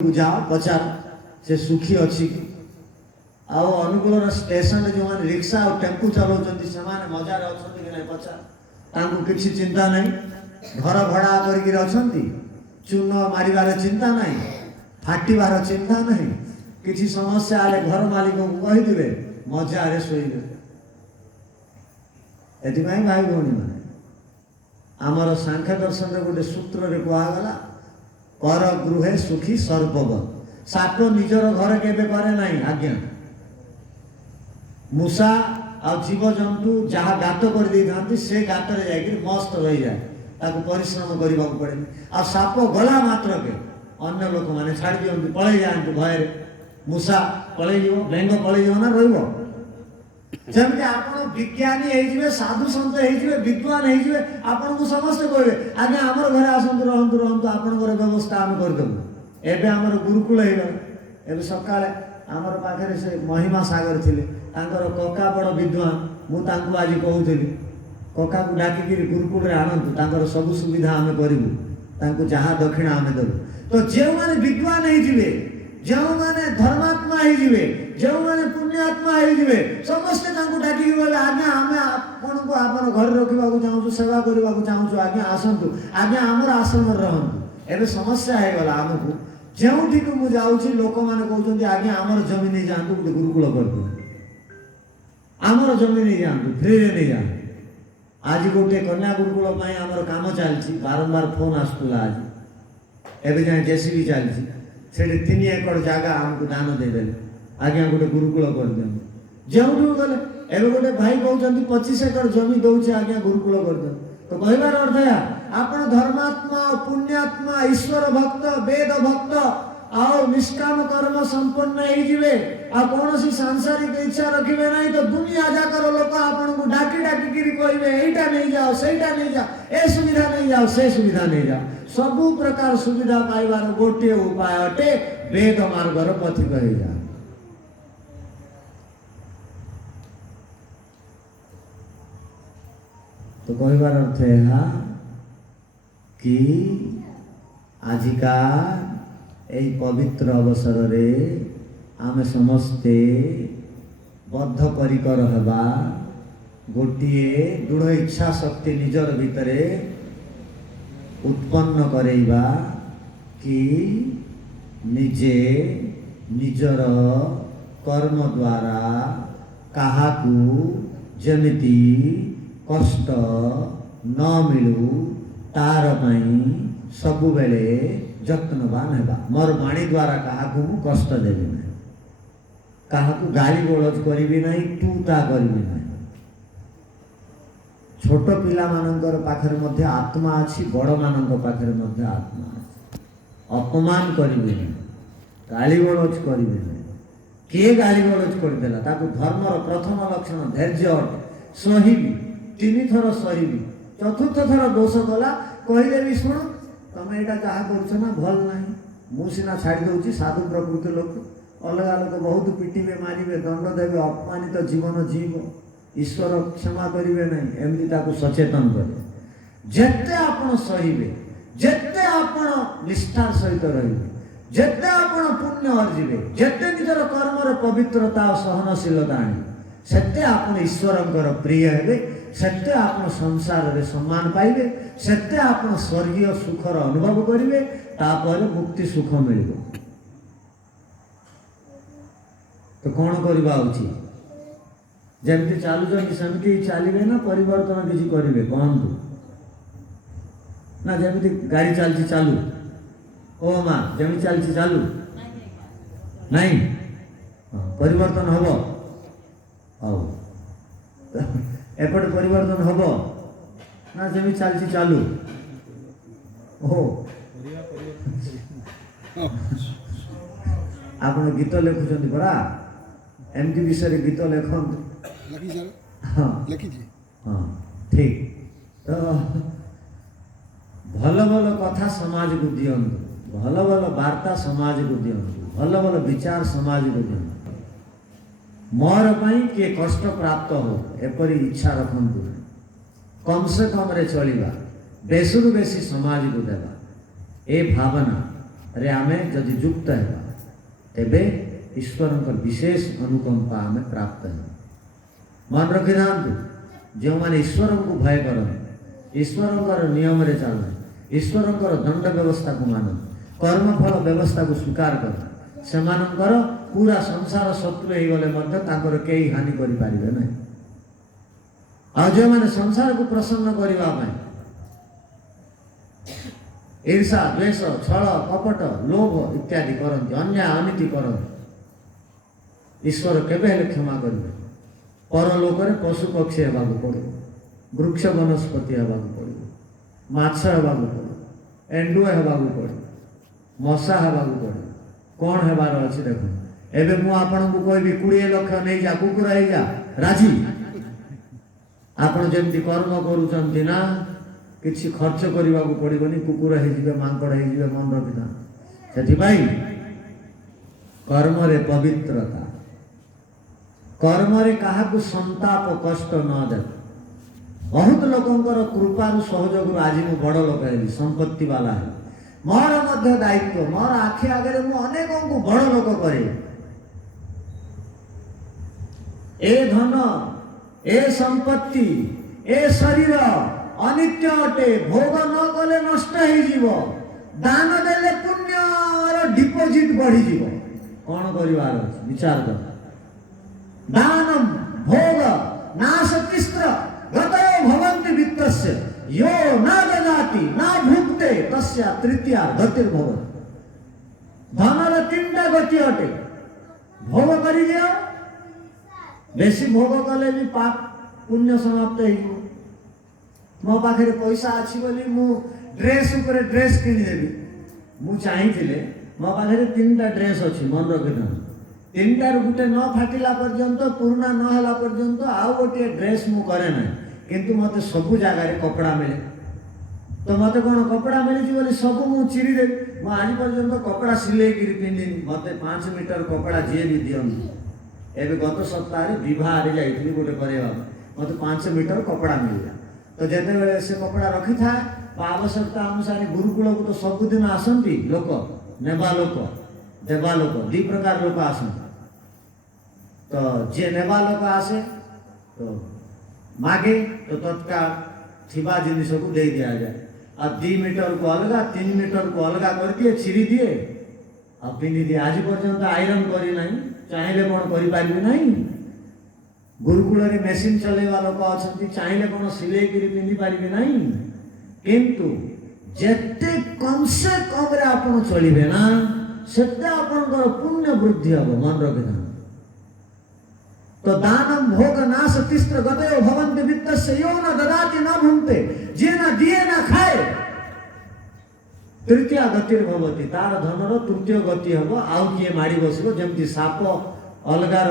जाओ पचार से सुखी अच्छी कि आओ अनुकूल स्टेशन जो मैंने रिक्शा और टेम्पू चलाउछन्ति सेमाने मजारे अछन्ति कि नै पचार तांको किछि चिंता नहीं घर भड़ा करके रहछन्ति चून मारिबार चिंता नहीं फाटिबार चिंता नहीं किछि समस्या आले घर मालिक को कहि दिबे मजारे सोइबे एति भाई भौणी माने आमर सांख्य दर्शन रे गोटे सूत्र रे कुआ गला कर गृहे सुखी सर्पव साप निजर घर केबे करे नहीं आज्ञा मूषा आ जीव जंतु जहाँ गात कर दे थांती से गात रे जाई मस्त रही जाए ताको परिश्रम करबा पड़े आ साप गला मात्र के अन्य लोक माने छाड़ दियंती पळे जांती भय मूषा पळे जीव बेंग पळे जीव ना रहइबो जमते आपण विज्ञानी हे जिवे साधु संत हे जिवे विद्वान हे जिवे आपण को समस्त कहबे आगे हमर घरे आसंतु रहंतु आपण घर व्यवस्था हम कर दबु एबे हमर गुरुकुल हे एबे सकाळे हमर पाखरे से महिमा सागर थिले तांकर कोका बड़ विद्वान मु तांको आज कहउथिली कोका को डाकी कि गुरुकुल रे आनंतु तांकर सब सुविधा हम करिबु तांको जहा दक्षिणा हम देबु तो जे माने विद्वान हे जिवे जो माने धर्मात्मा हे जिवे जो माने पुण्यात्मा हे जिवे समस्त तांको डाकी बोले आज्ञा हमें आपन को आपन घर रखिबा को चाहू सेवा करबा को चाहू आज्ञा आसंतु आज्ञा हमर आश्रम रहंतु एबे समस्या हे गला हमकु जेउठी को मु जाउची लोक माने कहउछन्ती आज्ञा हमर जमीन नै जांतु गुटे गुरुकुल करतु हमर जमीन नै जांतु फ्री रे नै जांतु आज गोटे कन्या गुरुकुल पई हमर काम चलची बारंबार फोन आस्तुला आज एबे जाय जेसीबी चलची सेठी 3 एकड़ जागा हमकु दान दे देले आज्ञा गोटे गुरुकुल कर दे जेउठू गले एबे गोटे भाई कहउछन्ती 25 एकड़ जमी दउची आज्ञा गुरुकुल कर दे तो कहबार अर्थ है आपण धर्मात्मा पुण्यात्मा ईश्वर भक्त वेद भक्त आओ निष्काम कर्म संपन्न हे जिवे आ कोनोसी सांसारिक इच्छा रखिबे नहीं तो दुनिया जाकर लोक आपण को डाकी डाकी गिरी कहबे एटा नहीं जाओ सेटा नहीं जाओ ए सुविधा नहीं जाओ से सुविधा नहीं जाओ सब प्रकार सुविधा पाइबार गोटे उपाय अटे वेद मार्गर पथिक हे जा तो कहबार अर्थ है कि आजिका एई पवित्र अवसर रे आमे समस्ते बद्ध परिकर हवा गोटिए दृढ़ इच्छा शक्ति निजर भितरे उत्पन्न करेइबा कि निजे निजर कर्म द्वारा काहाकू जेमिति कष्ट न मिलू तार पई सबु बेले जत्नवान हेबा मोर वाणी द्वारा काहाकू कष्ट देबी नहीं काहाकू गाली गोलज करिबी नहीं टूटा करिबी नहीं छोट पिला मानकर पाखरे मध्य आत्मा अछि बड़ मानकर पाखरे मध्य आत्मा अछि अपमान करिबी नहीं गाली गोलज करिबी नहीं के गाली गोलज कर देला ताकू धर्मर प्रथम लक्षण धैर्य सहिबी 3 थर सहिबी चतुर्थ थर दोष गला कहिदेबी सुन तमे एटा जहा करछ ना भल नाही मु सिना छाड़ी दउची साधु प्रकृति लोक अलग लोक बहुत पिटिबे मारिबे दंड देबे अपमानित जीवन जीव ईश्वर क्षमा करिवे नहीं एमती ताकू सचेतन करे जेते आपण सहिबे जेते आपण निष्ठार सहित रहिबे जेते आपण पुण्य अर्जिबे जेते निजर कर्मर पवित्रता और सहनशीलता आनी सेते आपण ईश्वरंकर प्रिय हेबे सेते आपण संसार रे सम्मान पाइबे सेते आपण स्वर्गीय सुखर अनुभव करिवे तापर मुक्ति सुख मिलिबो तो कोन करबा उचित जेमति चालू जमी समिति चालिबे ना परिवर्तन किछि करिवे कोनतु ना जेमति गाड़ी चालछि चालू ओ मा जेमति चालछि चालू नहीं परिवर्तन हबो आओ एपट परिवर्तन हबो ना जमी चालछि चालू ओ आपण गीत लेखुछन्ति परा एमटी विषय गीत लेखन लखी सर हां लखी जी हां ठीक तो भल भल कथा समाज को दियंतु भल भल वार्ता समाज को दियंतु भल भल विचार समाज को दियंतु मोर पई के कष्ट प्राप्त हो एपरी इच्छा रखंतु कम से कम रे चलिबा बेसुरु बेसी समाज को देबा ए भावना रे आमे जदि युक्त हेबा तेबे ईश्वरंकर विशेष अनुकंपा आमे प्राप्त है। मन रखि थांतु जो माने ईश्वर को भय करन ईश्वरंकर नियम रे चल ईश्वरंकर दंड व्यवस्था को मान कर्मफल व्यवस्था को स्वीकार कर सेमानंकर पूरा संसार शत्रु हो गले मध्य ताकर केही हानि करि पारिबे नै। आ जो माने संसार को प्रसन्न करिवा पय ईर्षा द्वेष छल कपट लोभ इत्यादि करती अन्याय अनीति करती ईश्वर केबे हेले क्षमा करिबे। परलोक रे पशु पक्षी हेबाक पड़ो वृक्ष वनस्पति हेबाक पड़ो माछ हेबाक पड़ो एंडुआ हेबाक पड़ो मशा हेबाक पड़ो कौन हेबार अछि देखो एबे मु आपन को कहबी 20 लाख नै जा कुकुर हे जा राजी आपन जेमति कर्म करूचंती ना किसी खर्च करने को पड़ोनी कुकुर हो मांकड़ हो मन रखिता से कर्म रे पवित्रता कर्म रे कहा संताप कष्ट न दे। बहुत लोकंकर कृपार सहयोग आज मु बड़ लोक है संपत्ति वाला है मोर मध्य दायित्व मोर आखि आगे मु अनेक को बड़ लोक करे ए धन ए संपत्ति ए शरीर अनित्य अटे भोग न कले नष्ट हो दान देले पुण्य डिपोजिट बढ़ी जीव कौन करिवार विचार कर दान भोग नाश तिस्त्र गतयो भवन्ति वित्तस्य यो न ददाति न भुक्ते तस्य तृतीया गतिर्भवति। धनर 3टा गति अटे भोग करि दियो बेसी भोग कले भी पाप पुण्य समाप्त हो मो पाखे पैसा अच्छी बोली मु ड्रेस ऊपर ड्रेस किनिदेवी मु चाहिए मो पाखे 3टा ड्रेस अच्छी मन रखी 3टार गुटे न फाटिला पर्यंत पुराना न होला पर्यंत आउ गोटे ड्रेस मु करे ना किंतु मते सबु जगह कपड़ा मिले तो मते कौन कपड़ा मिली बोली सब मु चिरी दे मु आज पर्यंत कपड़ा सिले कर पिंधिनी मते 5 मीटर कपड़ा जी भी दियंती एबे गत सप्ताह विवाह रे जाइथिली गोटे करेवा मते 5 मीटर कपड़ा मिलला तो जेते बेले से कपड़ा रखी था आवश्यकता अनुसार गुरुकुल को तो सबुदिन आसती लोक नेबा लोक देवा लोक 2 प्रकार लोक आसती तो जे नेबा लोक आसे तो मागे तो तत्काल थिबा जिनिस को दे दिया जाए अब 2 मीटर को अलगा 3 मीटर को अलगा कर दिए छिरी दिए अब पिंधि दिए आज पर्यंत आयरन करी नहीं चाहिए कौन करि पारिबे नहीं। गुरुकुल रे मेसीन चलेवा लोक अछंती चाहिए कौन सिले करी पिंधि पारिबे नहीं किंतु जेते कम से कम रे आपण चलिबे ना सेते आपनकर पुण्य वृद्धि हो मन रखना। तो दानम भोग नाश तिस्त्र गतयो भवन्ति वित्तस्य यो न ददाति न भुंक्ते जे न दिए न खाए तृतीय गतिर्भवति तार धनर तृतीय गति हम आउ किए माड़ी बसबो जेमति साप अलगार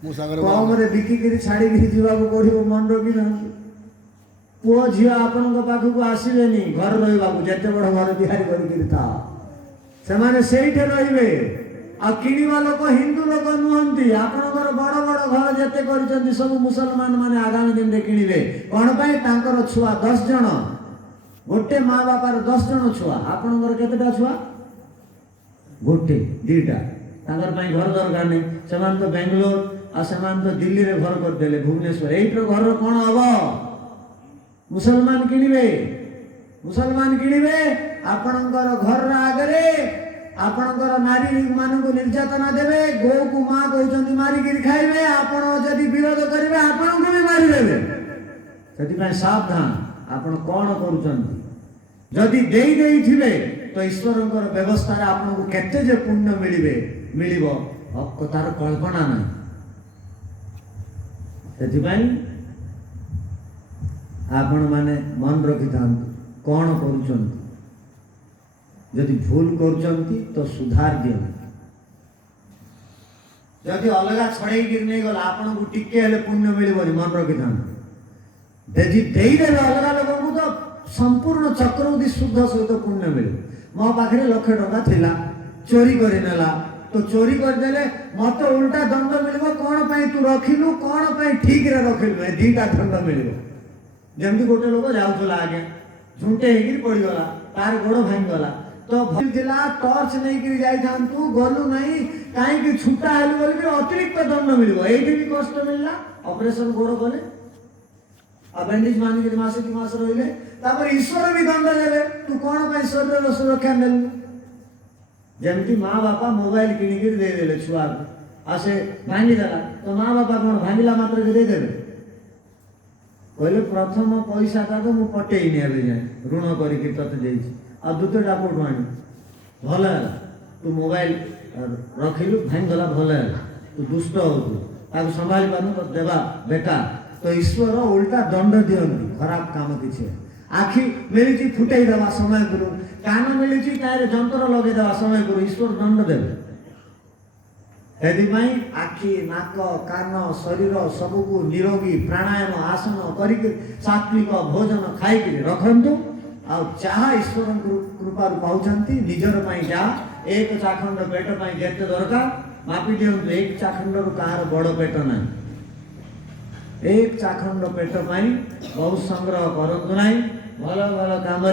कम रे बिकिकरी छाड़ी जीवा को पड़ो मन रखी ना पुओ झील आपण पाखक आसबेनि घर रहा जिते बड़ घर बिहारी करते रे आ किणवा लोक हिंदू लोक नुहंती आपणकर बड़ बड़ घर जिते कर सब मुसलमान माने आगामी दिन में किणवे कौन पाई छुआ 10 जन गोटे माँ बापार 10 जन छुआ आपणकर केतेटा छुआ गोटे 2टा तांकर पाई घर दरकार नहीं सेमान तो बेंगलोर आ सेमान तो दिल्ली रे घर करदेले भुवनेश्वर एइटर घर कौन हम मुसलमान किणवे आपणकर घर आगरे आपणकर नारी मानक निर्यातना देवे गो को माँ कहते मारिक खाइबे आपण जदि विरोध करेंगे आपण को भी मारिदेवे से सावधान आपण कौन करुचंती जदि देई देई थिबे तो ईश्वरंकर व्यवस्था रे आपण को केते जे पुण्य मिलिबो तार कल्पना नहीं से आपण माने मन रखि थांतु कौन करुचंती जदि भूल करुचंती तो सुधार दियो जदि अलगा छड़े नहीं गला आपण को टिके हेले पुण्य मिलबनी मन रखि थांतु जदि देई देले अलगा लोक को तो संपूर्ण चक्रवृद्धि शुद्ध सहित पुण्य मिले मो पाखे 1 लाख टका थिला चोरी करि नेला तो चोरी कर देले मत उल्टा दंड मिलबो कौन पाई तू रखिलु कौन पाई ठीक रे रखिलु 2टा दंड मिलबो जमती गोटे लोक जाऊला आगे झुंटे होकर पड़गला तार गोड़ भांगीगला तो भला टर्च नहीं जाइथांतु गलु नहीं कहीं छुटा हेलु बोली अतिरिक्त दंड मिल ये भी कष्ट मिलला ऑपरेशन गोड़ गले बैंडेज मानिक मास कि मास रही ईश्वर भी दंड देवे तू कौन पर शरीर सुरक्षा नेलु जमती माँ बापा मोबाइल किणिकी देदेले छुआ आसे भांगीदेला तो माँ बापा कौन भांगिला मात्र के देदेवे कहले प्रथम पैसा तो मुझे पटेईनी एवं जाए ऋण करके तते देछि आ द्वितीयटा कोठू आनी भल है तू मोबाइल रखिलु भांगीदेला भल है तू दुष्ट हो ताको संभाली पारनु तो देवा बेकार तो ईश्वर उल्टा दंड दियंती खराब काम किसी आखि मिली फुटे देवा समय गुरु कान मिली तार जंतर लगे देवा समय गुरु ईश्वर दंड देवे एदिमाई आखि नाक कान शरीर सबको निरोगी प्राणायाम आसन करके सात्विक भोजन खाई रखंतु आ चाह ईश्वर कृपा पाउछंती निजर पई जा एक चाखंड पेट पई जेते दरकार मापी दियंतु एक चाखंड रु कार बड़ पेट ना एक चाखंड पेट पई बहुत संग्रह करंतु नाही भल भल काम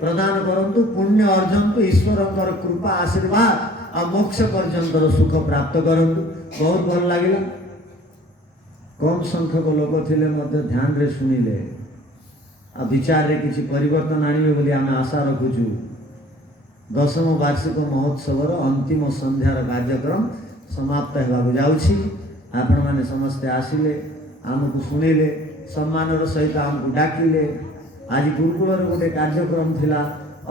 प्रदान करंतु पुण्य अर्जंतु ईश्वरंकर कृपा आशीर्वाद आ मोक्ष पर्यंतर सुख प्राप्त करंतु बहुत भल लागिला कम संख्यक लोक थिले मध्य ध्यान रे सुनिले आ विचार रे किछि परिवर्तन आनिबे बोली आमे आशा रखुछु 10म वार्षिक महोत्सव अंतिम संध्यार कार्यक्रम समाप्त हेबाकु जाउछि आपण माने समस्त आसिले आमको शुणिले सम्मान सहित आमको डाकिले आज गुरुकुल गोटे कार्यक्रम थिला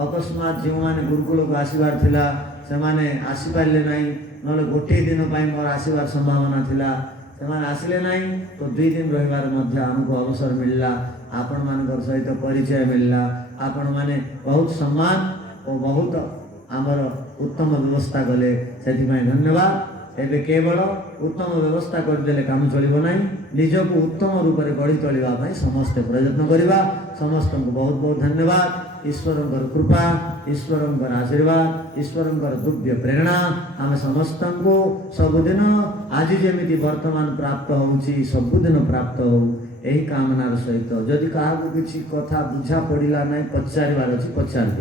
अकस्मात जो मैंने गुरुकुल को आसबार थिला से माने आसीपारे ना ना गोटे दिन मोर आसबार संभावना थिला से आसिले ना तो 2 दिन रहिबार मध्य आमको अवसर मिलला आपण मान सहित परिचय मिलला आपण माने बहुत सम्मान और बहुत आमर उत्तम व्यवस्था कले से धन्यवाद एबे केवल उत्तम व्यवस्था करदेले काम चलिबो नाही निजको उत्तम रूप में गढ़ी तोलिबा भाई समस्त प्रयत्न करिबा समस्त को बहुत बहुत धन्यवाद ईश्वरंकर कृपा ईश्वरंकर आशीर्वाद ईश्वरंकर दिव्य प्रेरणा आम समस्त को सबुदिन आज जमी वर्तमान प्राप्त होउछि सबुदिन प्राप्त हो यही कामनार सहित जदि क्या किसी कथा बुझा पड़ा ना पचार अच्छी पचार